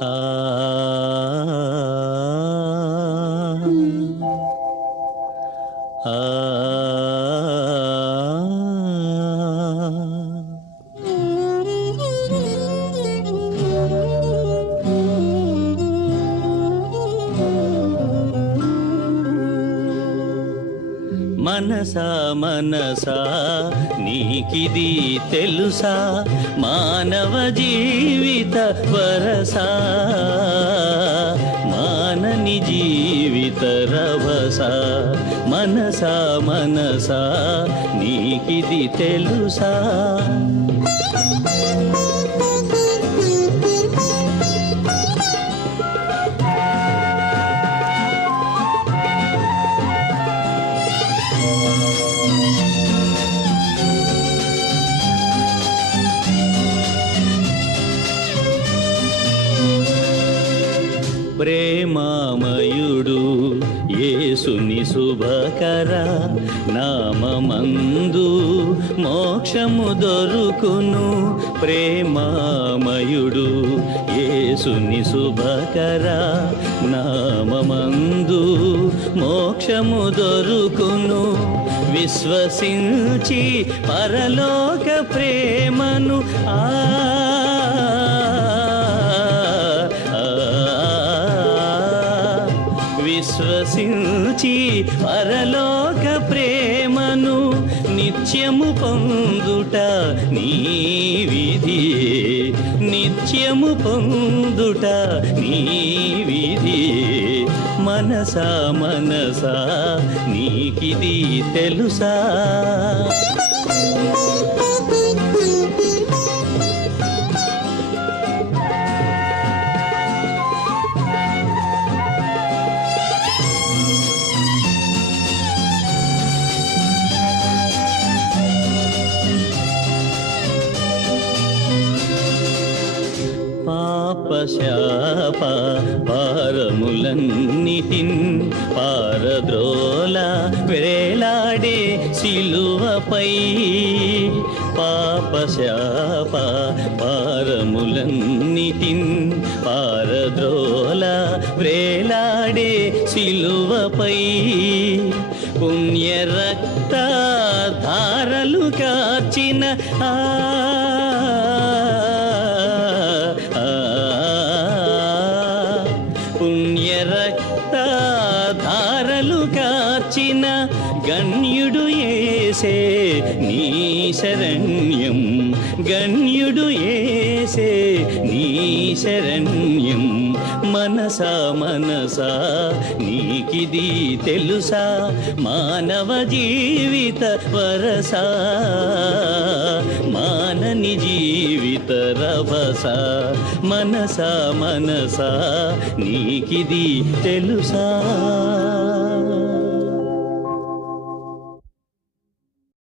ఆ మనసా మనసా నీకిది తెలుసా, మానవ జీవిత వరసా, మానని జీవిత రభసా. మనసా మనసా నీకిది తెలుసా. ప్రేమామయుడు యేసుని శుభకర నామమందు మోక్షము దొరుకును. ప్రేమామయుడు యేసుని శుభకర నామమందు మోక్షము దొరుకును. విశ్వసించి పరలోక ప్రేమను విశ్వసించి పరలోక ప్రేమను నిత్యము పొందుట నీ విధి, నిత్యము పొందుట నీ విధి. మనసా మనసా నీకిది తెలుసా. పాపశాప పారములన్నిటిన్ పారద్రోల వేలాడే సిలువపై. పాపశాప పారములన్నిటిన్ పారద్రోల వేలాడే సిలువపై. పుణ్య రక్త ధారలు కార్చిన పుణ్య రక్త ధారలు కార్చిన గణ్యుడు యేసే నీ శరణ్యం, గణ్యుడు యేసే నీ శరణ్యం. మనసా మనసా నీకిది తెలుసా, మానవ జీవిత వరసా, మానని జీవిత రభసా. మనసా మనసా నీకిది తెలుసా.